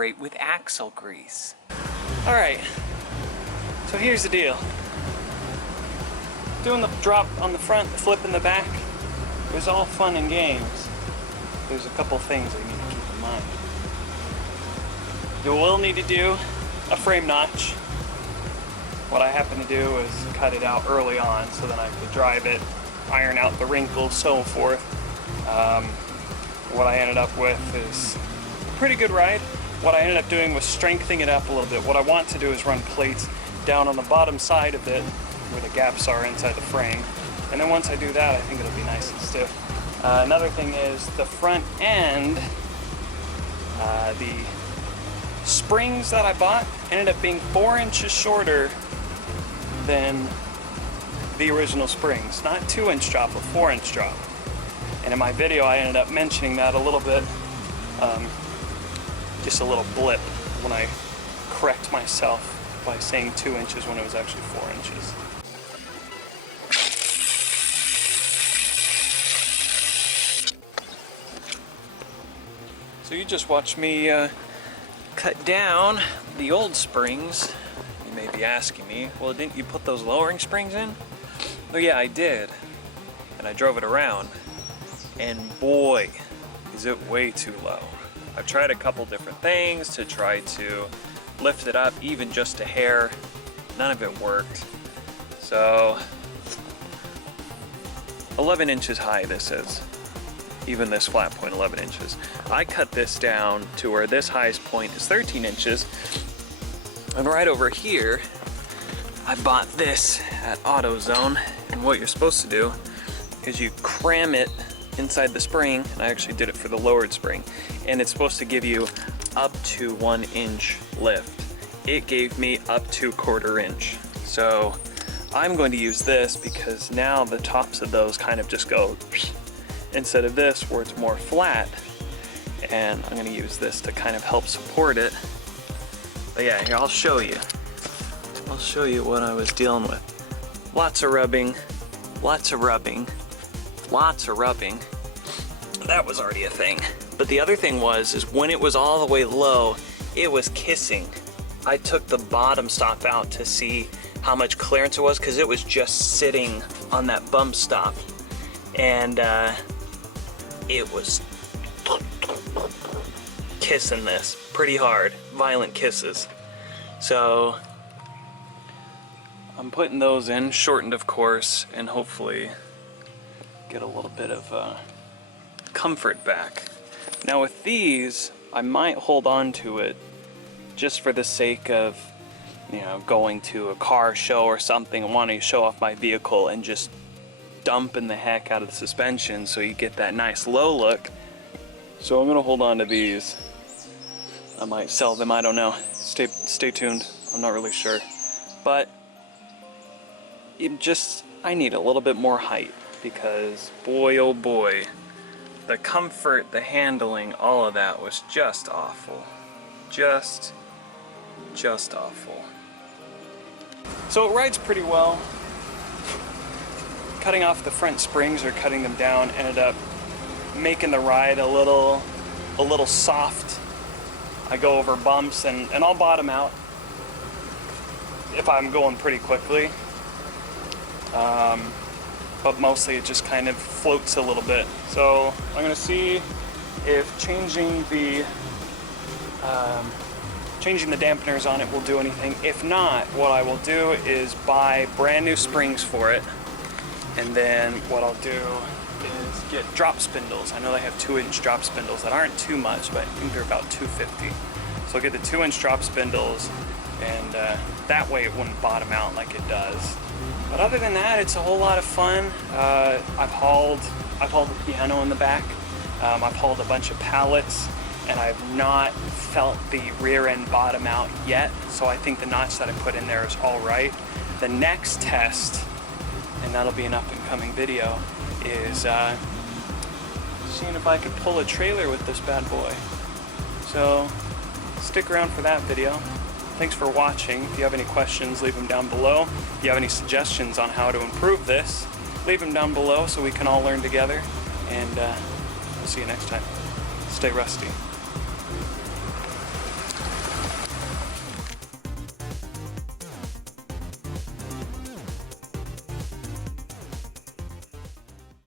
great with axle grease. Alright, so here's the deal. Doing the drop on the front, the flip in the back, it was all fun and games. There's a couple things I need to keep in mind. You will need to do a frame notch. What I happened to do was cut it out early on so then I could drive it, iron out the wrinkles, so forth. What I ended up with is a pretty good ride. What I ended up doing was strengthening it up a little bit. What I want to do is run plates down on the bottom side of it where the gaps are inside the frame. And then once I do that, I think it'll be nice and stiff. Another thing is the front end, the springs that I bought ended up being 4 inches shorter than the original springs. Not 2-inch drop, a 4-inch drop. And in my video, I ended up mentioning that a little bit, just a little blip when I correct myself by saying 2 inches when it was actually 4 inches. So you just watched me cut down the old springs. You may be asking me, well, didn't you put those lowering springs in? Oh yeah, I did. And I drove it around. And boy, is it way too low. I've tried a couple different things to try to lift it up, even just a hair. None of it worked. So, 11 inches high this is. Even this flat point, 11 inches. I cut this down to where this highest point is 13 inches. And right over here, I bought this at AutoZone. And what you're supposed to do is you cram it inside the spring, and I actually did it for the lowered spring, and it's supposed to give you up to 1 inch lift. It gave me up to 1/4 inch. So I'm going to use this because now the tops of those kind of just go instead of this where it's more flat, and I'm going to use this to kind of help support it. But yeah, here I'll show you what I was dealing with. Lots of rubbing, lots of rubbing, lots of rubbing. That was already a thing. But the other thing is when it was all the way low, it was kissing. I took the bottom stop out to see how much clearance it was because it was just sitting on that bump stop. And it was kissing this pretty hard, violent kisses. So I'm putting those in, shortened of course, and hopefully get a little bit of comfort back. Now with these, I might hold on to it just for the sake of, you know, going to a car show or something and wanting to show off my vehicle and just dumping the heck out of the suspension so you get that nice low look. So I'm gonna hold on to these. I might sell them, I don't know. Stay tuned, I'm not really sure. But I need a little bit more height because boy oh boy, the comfort, the handling, all of that was just awful. Just awful. So it rides pretty well. Cutting off the front springs or cutting them down ended up making the ride a little soft. I go over bumps and I'll bottom out if I'm going pretty quickly. But mostly it just kind of floats a little bit. So I'm gonna see if changing the dampeners on it will do anything. If not, what I will do is buy brand new springs for it. And then what I'll do is get drop spindles. I know they have 2-inch drop spindles that aren't too much, but I think they're about $2.50. So I'll get the 2-inch drop spindles, and that way it wouldn't bottom out like it does. But other than that, it's a whole lot of fun. I've hauled the piano in the back. I've hauled a bunch of pallets, and I've not felt the rear end bottom out yet. So I think the notch that I put in there is all right. The next test, and that'll be an up and coming video, is seeing if I could pull a trailer with this bad boy. So stick around for that video. Thanks for watching. If you have any questions, leave them down below. If you have any suggestions on how to improve this, leave them down below so we can all learn together. And we'll see you next time. Stay rusty.